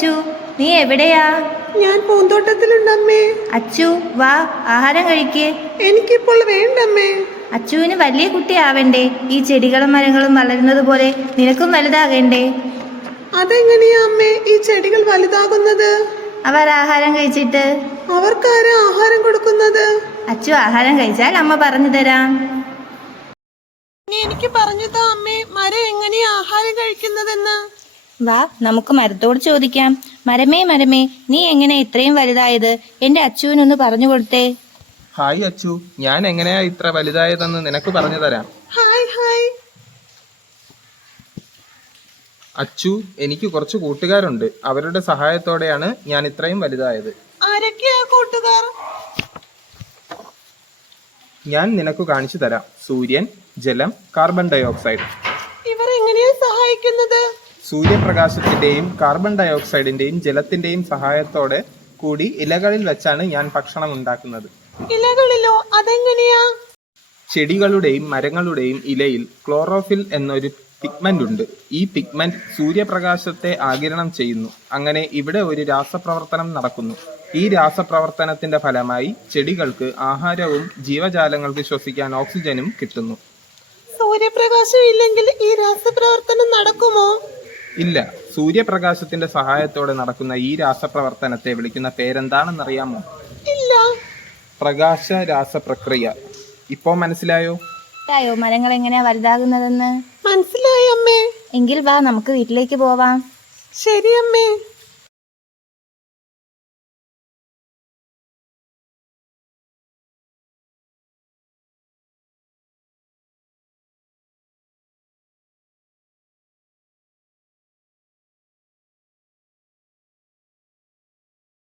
അച്ചു, നീ എവിടെയാ? ഞാൻ പൂന്തോട്ടത്തിലുണ്ടമ്മേ. അച്ചു വാ, ആഹാരം കഴിക്ക്. എനിക്കിപ്പോൾ വേണ്ടമ്മേ. അച്ചുവിന് വലിയ കുട്ടിയാവണ്ടേ? ഈ ചെടികളും മരങ്ങളും വളരുന്നത് പോലെ നിനക്കും വലുതാകണ്ടേ? അതെങ്ങനെയാ അമ്മേ ഈ ചെടികൾ വലുതാകുന്നത്? അവർ ആഹാരം കഴിച്ചിട്ട്. അവർക്കാരാ ആഹാരം കൊടുക്കുന്നത്? അച്ചു ആഹാരം കഴിച്ചാൽ അമ്മ പറഞ്ഞു തരാം. എനിക്ക് പറഞ്ഞതാ അമ്മേ, മരം എങ്ങനെയാ ആഹാരം കഴിക്കുന്നതെന്ന്. വാ, നമുക്ക് മരത്തോട് ചോദിക്കാം. മരമേ മരമേ, നീ എങ്ങനെ ഇത്രയും വലുതായത്? എന്റെ അച്ചുവിനൊന്ന് പറഞ്ഞു കൊടുത്തേ. ഹായ് അച്ചു, ഞാൻ എങ്ങനെയാ ഇത്ര വലുതായതെന്ന് നിനക്ക് പറഞ്ഞു തരാം. Hi hi. അച്ചു, എനിക്ക് കുറച്ച് കൂട്ടുകാരുണ്ട്. അവരുടെ സഹായത്തോടെയാണ് ഞാൻ ഇത്രയും വലുതായത്. ആരൊക്കെയാ കൂട്ടുകാർ? ഞാൻ നിനക്ക് കാണിച്ചു തരാം. സൂര്യൻ, ജലം, കാർബൺ ഡയോക്സൈഡ്. ഇവർ എങ്ങനെയാ സഹായിക്കുന്നത്? സൂര്യപ്രകാശത്തിന്റെയും കാർബൺ ഡയോക്സൈഡിന്റെയും ജലത്തിന്റെയും സഹായത്തോടെ കൂടി ഇലകളിൽ വെച്ചാണ് ഞാൻ ഭക്ഷണം ഉണ്ടാക്കുന്നത്. ഇലകളിലോ? അതെങ്ങനെയാ? ചെടികളുടെയും മരങ്ങളുടെയും ഇലയിൽ ക്ലോറോഫിൽ എന്നൊരു പിഗ്മെന്റ് ഉണ്ട്. ഈ പിഗ്മെന്റ് സൂര്യപ്രകാശത്തെ ആഗിരണം ചെയ്യുന്നു. അങ്ങനെ ഇവിടെ ഒരു രാസപ്രവർത്തനം നടക്കുന്നു. ഈ രാസപ്രവർത്തനത്തിന്റെ ഫലമായി ചെടികൾക്ക് ആഹാരവും ജീവജാലങ്ങൾക്ക് ശ്വസിക്കാൻ ഓക്സിജനും കിട്ടുന്നു. സൂര്യപ്രകാശം ഇല്ലെങ്കിൽ ഈ രാസപ്രവർത്തനം നടക്കുമോ? ഇല്ല. സൂര്യപ്രകാശത്തിന്റെ സഹായത്തോടെ നടക്കുന്ന ഈ രാസപ്രവർത്തനത്തെ വിളിക്കുന്ന പേരെന്താണെന്നറിയാമോ? ഇല്ല. പ്രകാശ രാസപ്രക്രിയ. ഇപ്പോ മനസ്സിലായോ? മരങ്ങൾ എങ്ങനെയാ വലുതാകുന്നതെന്ന് മനസ്സിലായി അമ്മേ. എങ്കിൽ വാ, നമുക്ക് വീട്ടിലേക്ക് പോവാം. ശരി അമ്മേ.